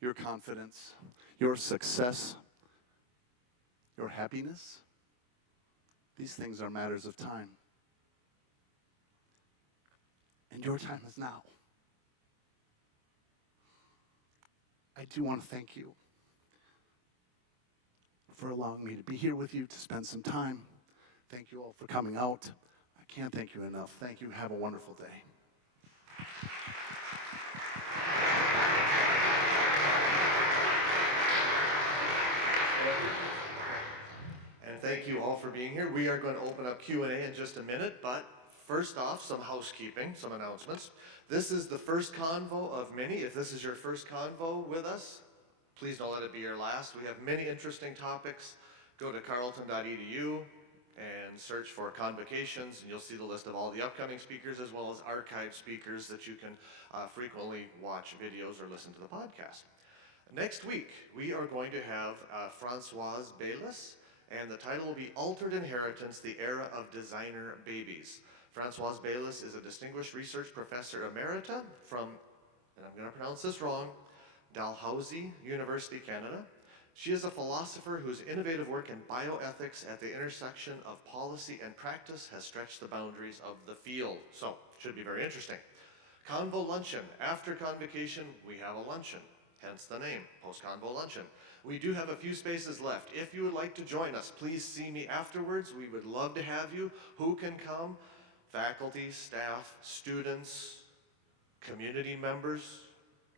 your confidence, your success, your happiness, these things are matters of time. And your time is now. I do want to thank you for allowing me to be here with you, to spend some time. Thank you all for coming out. I can't thank you enough. Thank you. Have a wonderful day. And thank you all for being here. We are going to open up Q&A in just a minute, but first off, some housekeeping, some announcements. This is the first convo of many. If this is your first convo with us, please don't let it be your last. We have many interesting topics. Go to carleton.edu and search for Convocations, and you'll see the list of all the upcoming speakers as well as archived speakers that you can frequently watch videos or listen to the podcast. Next week, we are going to have Françoise Bayless, and the title will be Altered Inheritance, the Era of Designer Babies. Françoise Bayless is a distinguished research professor emerita from, and I'm going to pronounce this wrong, Dalhousie University, Canada. She is a philosopher whose innovative work in bioethics at the intersection of policy and practice has stretched the boundaries of the field. So, should be very interesting. Convo Luncheon. After Convocation, we have a luncheon. Hence the name, Post-Convo Luncheon. We do have a few spaces left. If you would like to join us, please see me afterwards. We would love to have you. Who can come? Faculty, staff, students, community members,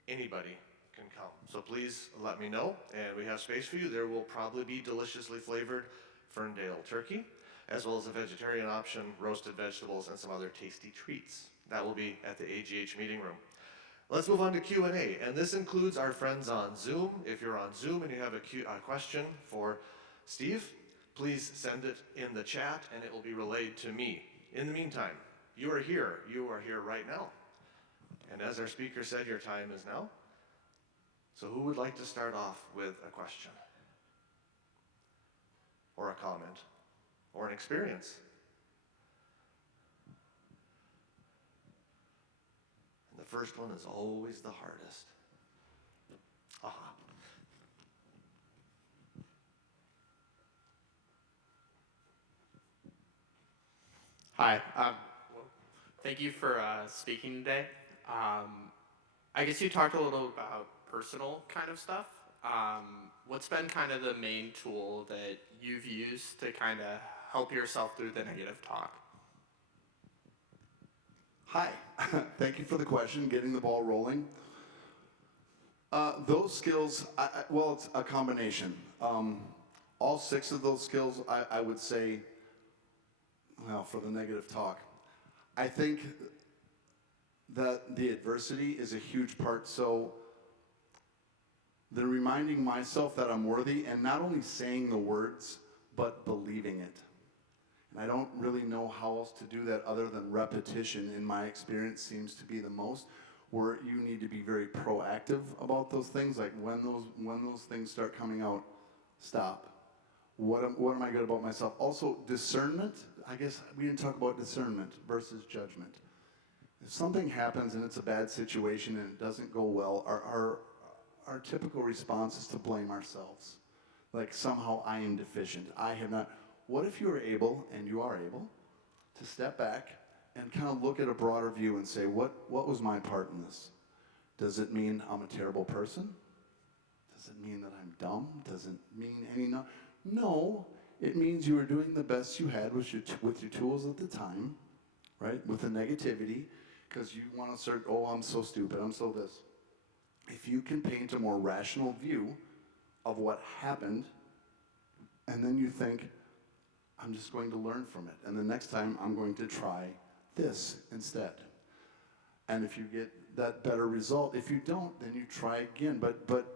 anybody can come. So please let me know, and we have space for you. There will probably be deliciously flavored Ferndale turkey, as well as a vegetarian option, roasted vegetables, and some other tasty treats. That will be at the AGH meeting room. Let's move on to Q&A, and this includes our friends on Zoom. If you're on Zoom and you have a question for Steve, please send it in the chat, and it will be relayed to me. In the meantime, you are here right now. And as our speaker said, your time is now. So who would like to start off with a question? Or a comment? Or an experience? The first one is always the hardest. Aha. Hi. Thank you for speaking today. I guess you talked a little about personal kind of stuff. What's been kind of the main tool that you've used to kind of help yourself through the negative talk? Hi, thank you for the question, getting the ball rolling. Those skills, well, it's a combination. All 6 of those skills, I would say, well, for the negative talk, I think that the adversity is a huge part. So the reminding myself that I'm worthy, and not only saying the words, but believing it. And I don't really know how else to do that other than repetition, in my experience, seems to be the most, where you need to be very proactive about those things. Like when those things start coming out, stop. What am I good about myself? Also, discernment. I guess we didn't talk about discernment versus judgment. If something happens and it's a bad situation and it doesn't go well, our typical response is to blame ourselves. Like somehow I am deficient. I have not. What if you were able, and you are able, to step back and kind of look at a broader view and say, what was my part in this? Does it mean I'm a terrible person? Does it mean that I'm dumb? Does it mean any No, it means you were doing the best you had with your tools at the time, right? With the negativity, because you want to start, oh, I'm so stupid, I'm so this. If you can paint a more rational view of what happened, and then you think, I'm just going to learn from it, and the next time I'm going to try this instead. And if you get that better result, if you don't, then you try again. But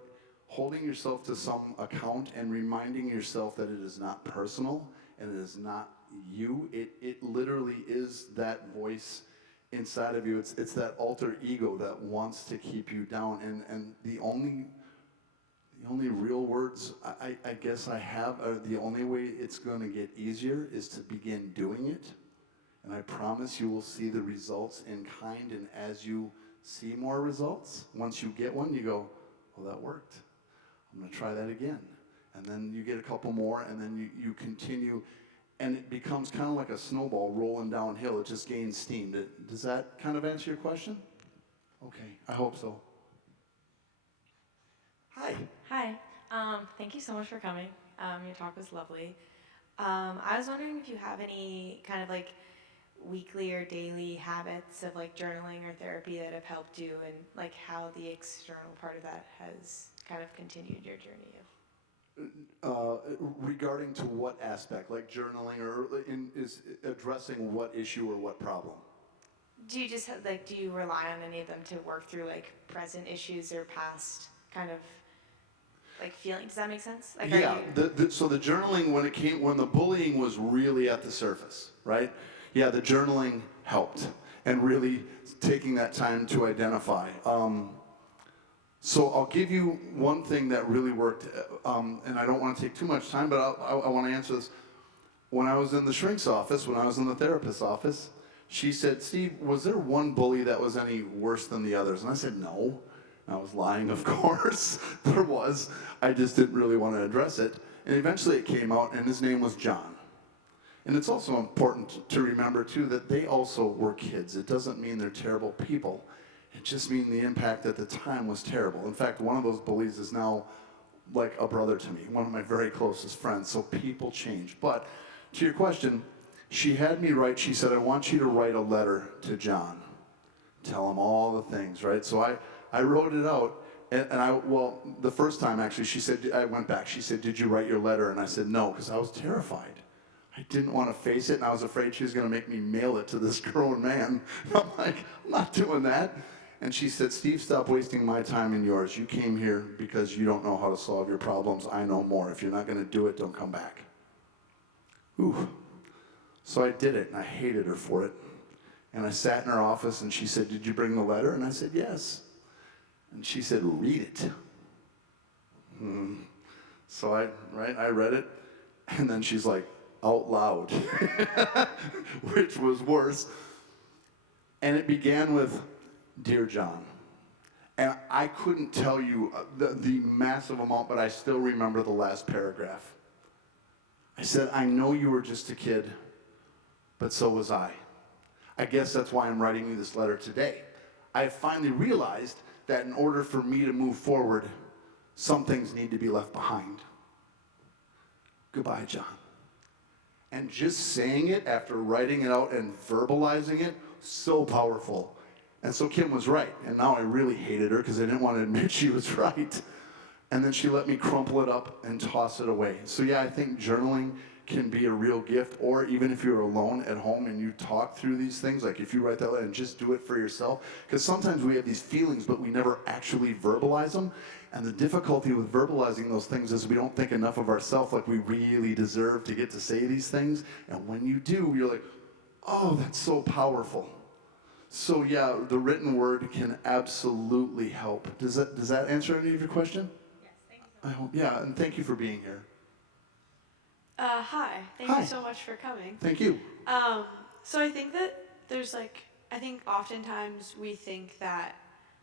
holding yourself to some account and reminding yourself that it is not personal and it is not you, it literally is that voice inside of you. It's that alter ego that wants to keep you down. And the only real words I guess I have, are the only way it's going to get easier is to begin doing it. And I promise you will see the results in kind, and as you see more results, once you get one, you go, well, that worked. I'm going to try that again. And then you get a couple more, and then you continue, and it becomes kind of like a snowball rolling downhill. It just gains steam. Does that kind of answer your question? Okay, I hope so. Hi. Hi. Thank you so much for coming. Your talk was lovely. I was wondering if you have any kind of like weekly or daily habits of like journaling or therapy that have helped you, and like how the external part of that has kind of continued your journey of. Regarding to what aspect? Like journaling, or is addressing what issue or what problem? Do you just do you rely on any of them to work through like present issues or past kind of like feeling? Does that make sense? Like, Yeah. So the journaling, when the bullying was really at the surface, right? Yeah, the journaling helped, and really taking that time to identify. So I'll give you one thing that really worked, and I don't want to take too much time, but I want to answer this. When I was in the shrink's office, when I was in the therapist's office, she said, Steve, was there one bully that was any worse than the others? And I said, no. I was lying, of course. There was. I just didn't really want to address it. And eventually it came out, and his name was John. And it's also important to remember, too, that they also were kids. It doesn't mean they're terrible people. It just means the impact at the time was terrible. In fact, one of those bullies is now like a brother to me, one of my very closest friends. So people change. But to your question, she had me write, she said, I want you to write a letter to John. Tell him all the things, right? So I wrote it out, well, the first time actually, she said, I went back, she said, did you write your letter? And I said, no, because I was terrified. I didn't want to face it, and I was afraid she was going to make me mail it to this grown man. I'm like, I'm not doing that. And she said, Steve, stop wasting my time and yours. You came here because you don't know how to solve your problems. I know more. If you're not going to do it, don't come back. Ooh. So I did it, and I hated her for it. And I sat in her office, and she said, did you bring the letter? And I said, yes. And she said, read it. So I read it, and then she's like, out loud, which was worse. And it began with, Dear John. And I couldn't tell you the massive amount, but I still remember the last paragraph. I said, I know you were just a kid, but so was I. I guess that's why I'm writing you this letter today. I have finally realized that in order for me to move forward, some things need to be left behind. Goodbye, John. And just saying it after writing it out and verbalizing it, so powerful. And so Kim was right, and now I really hated her because I didn't want to admit she was right. And then she let me crumple it up and toss it away. So yeah, I think journaling can be a real gift, or even if you're alone at home and you talk through these things, like if you write that and just do it for yourself, because sometimes we have these feelings, but we never actually verbalize them. And the difficulty with verbalizing those things is we don't think enough of ourselves like we really deserve to get to say these things. And when you do, you're like, oh, that's so powerful. So yeah, the written word can absolutely help. Does that answer any of your question? Yes, thank you so much. I hope, yeah, and thank you for being here. Hi. Thank Hi. you so much for coming. Thank you. So I think that I think oftentimes we think that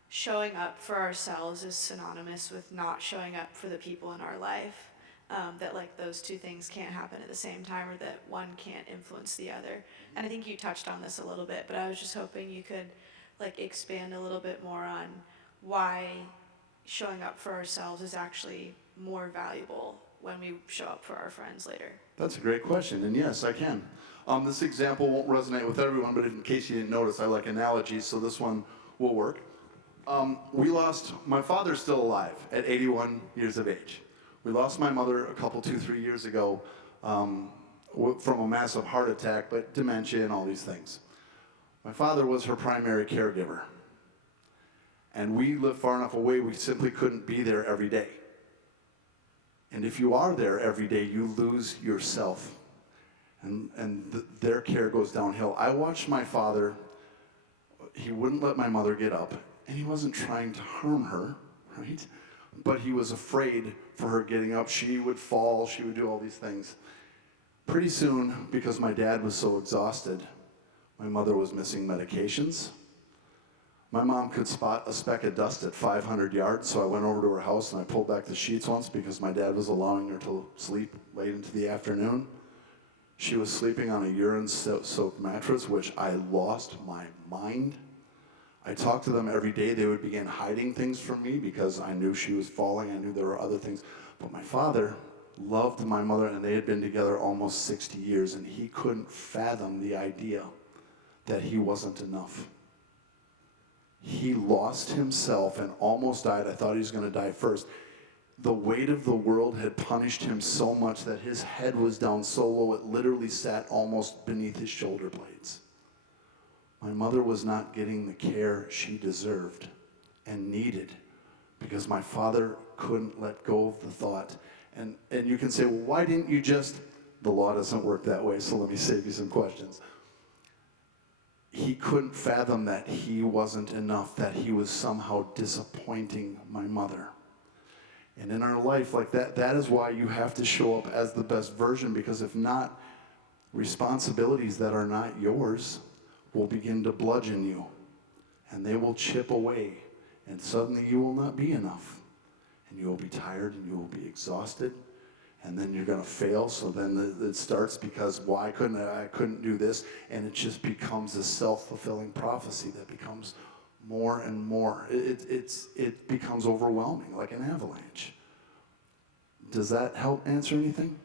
showing up for ourselves is synonymous with not showing up for the people in our life. That like those two things can't happen at the same time, or that one can't influence the other. And I think you touched on this a little bit, but I was just hoping you could like expand a little bit more on why showing up for ourselves is actually more valuable when we show up for our friends later. That's a great question, and yes, I can. This example won't resonate with everyone, but in case you didn't notice, I like analogies, so this one will work. My father's still alive at 81 years of age. We lost my mother a couple, 2-3 years ago from a massive heart attack, but dementia and all these things. My father was her primary caregiver. And we lived far enough away, we simply couldn't be there every day. And if you are there every day, you lose yourself. And their care goes downhill. I watched my father, he wouldn't let my mother get up, and he wasn't trying to harm her, right? But he was afraid for her getting up. She would fall, she would do all these things. Pretty soon, because my dad was so exhausted, my mother was missing medications. My mom could spot a speck of dust at 500 yards, so I went over to her house and I pulled back the sheets once because my dad was allowing her to sleep late into the afternoon. She was sleeping on a urine-soaked mattress, which I lost my mind. I talked to them every day. They would begin hiding things from me because I knew she was falling. I knew there were other things. But my father loved my mother, and they had been together almost 60 years, and he couldn't fathom the idea that he wasn't enough. He lost himself and almost died. I thought he was going to die first. The weight of the world had punished him so much that his head was down so low it literally sat almost beneath his shoulder blades. My mother was not getting the care she deserved and needed because my father couldn't let go of the thought. And you can say, well, why didn't you just? The law doesn't work that way, so let me save you some questions. He couldn't fathom that he wasn't enough, that he was somehow disappointing my mother. And in our life like that, that is why you have to show up as the best version, because if not, responsibilities that are not yours will begin to bludgeon you, and they will chip away, and suddenly you will not be enough, and you will be tired, and you will be exhausted, and then you're going to fail. So then it starts because, well, I couldn't do this, and it just becomes a self-fulfilling prophecy that becomes more and more. It becomes overwhelming, like an avalanche. Does that help answer anything?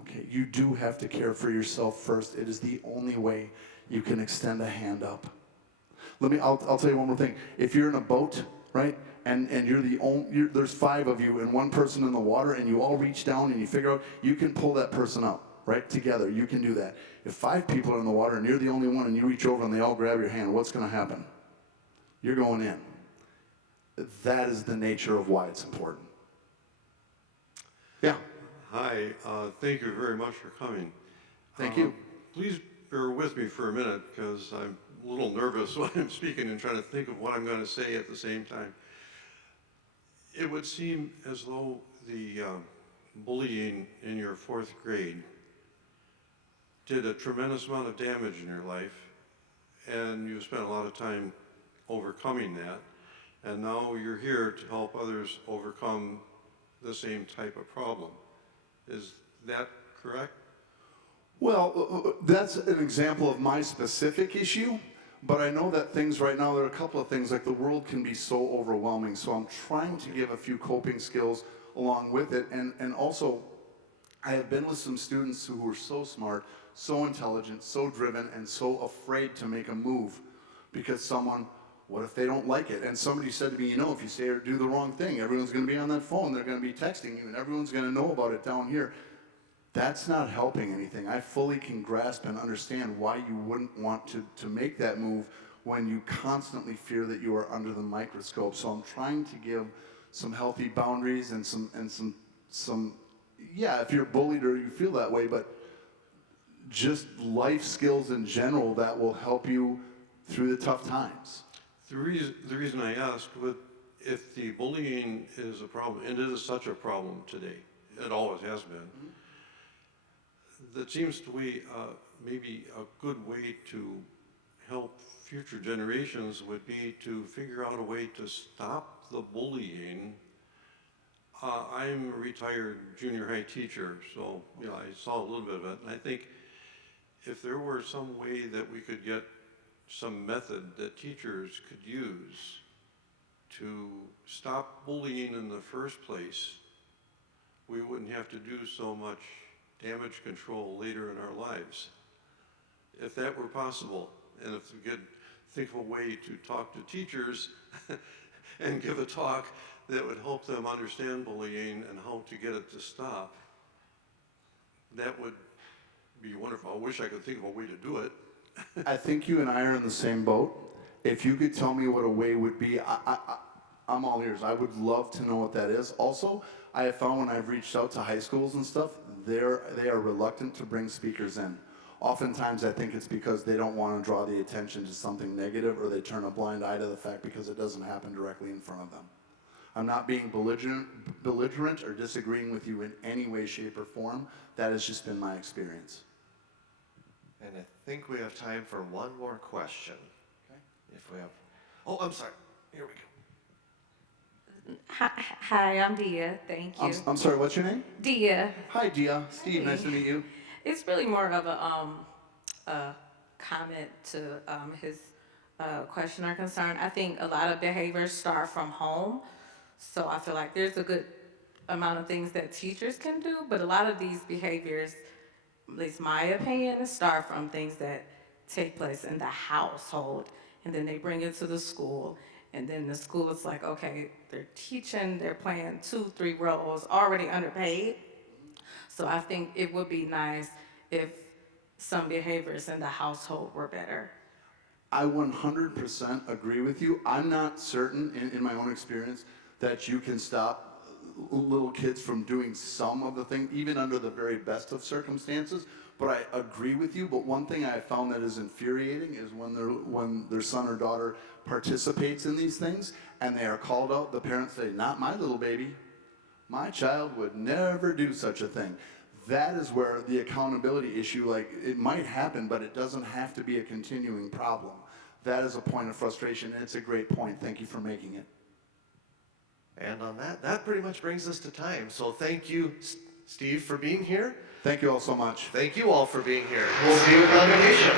Okay, you do have to care for yourself first. It is the only way you can extend a hand up. I'll tell you one more thing. If you're in a boat, right, and there's 5 of you and one person in the water, and you all reach down and you figure out you can pull that person up, right, together. You can do that. If 5 people are in the water and you're the only one and you reach over and they all grab your hand, what's going to happen? You're going in. That is the nature of why it's important. Yeah. Hi, thank you very much for coming. Thank you. Please bear with me for a minute because I'm a little nervous when I'm speaking and trying to think of what I'm going to say at the same time. It would seem as though the bullying in your 4th grade did a tremendous amount of damage in your life, and you spent a lot of time overcoming that, and now you're here to help others overcome the same type of problem. Is that correct? Well, that's an example of my specific issue, but I know that things right now, there are a couple of things, like the world can be so overwhelming, so I'm trying to give a few coping skills along with it, and also, I have been with some students who are so smart, so intelligent, so driven, and so afraid to make a move because someone, what if they don't like it? And somebody said to me, you know, if you say or do the wrong thing, everyone's going to be on that phone, they're going to be texting you, and everyone's going to know about it down here. That's not helping anything. I fully can grasp and understand why you wouldn't want to make that move when you constantly fear that you are under the microscope. So I'm trying to give some healthy boundaries and some yeah, if you're bullied or you feel that way, but just life skills in general that will help you through the tough times. The reason I ask, but if the bullying is a problem, and it is such a problem today, it always has been, that seems to me maybe a good way to help future generations would be to figure out a way to stop the bullying. I'm a retired junior high teacher, so you know, I saw a little bit of it, and I think if there were some way that we could get some method that teachers could use to stop bullying in the first place, we wouldn't have to do so much damage control later in our lives. If that were possible, and if we could think of a way to talk to teachers and give a talk that would help them understand bullying and how to get it to stop, that would be wonderful. I wish I could think of a way to do it. I think you and I are in the same boat. If you could tell me what a way would be, I'm all ears. I would love to know what that is. Also, I have found when I've reached out to high schools and stuff, they are reluctant to bring speakers in. Oftentimes I think it's because they don't want to draw the attention to something negative, or they turn a blind eye to the fact because it doesn't happen directly in front of them. I'm not being belligerent or disagreeing with you in any way, shape, or form. That has just been my experience. And I think we have time for one more question. Okay. If we have, oh, I'm sorry. Here we go. Hi, I'm Dia. Thank you. I'm sorry, what's your name? Dia. Hi, Dia. Steve, Hey. nice to meet you. It's really more of a comment to his question or concern. I think a lot of behaviors start from home. So I feel like there's a good amount of things that teachers can do, but a lot of these behaviors, at least my opinion, start from things that take place in the household, and then they bring it to the school, and then the school is like, okay, they're teaching, they're playing 2-3 roles, already underpaid. So I think it would be nice if some behaviors in the household were better. I 100% agree with you. I'm not certain, in my own experience, that you can stop little kids from doing some of the things, even under the very best of circumstances. But I agree with you. But one thing I found that is infuriating is when their son or daughter participates in these things and they are called out, the parents say, "Not my little baby. My child would never do such a thing." That is where the accountability issue, like, it might happen, but it doesn't have to be a continuing problem. That is a point of frustration, and it's a great point. Thank you for making it. And on that pretty much brings us to time. So thank you, Steve, for being here. Thank you all so much. Thank you all for being here. We'll see you at Convocation.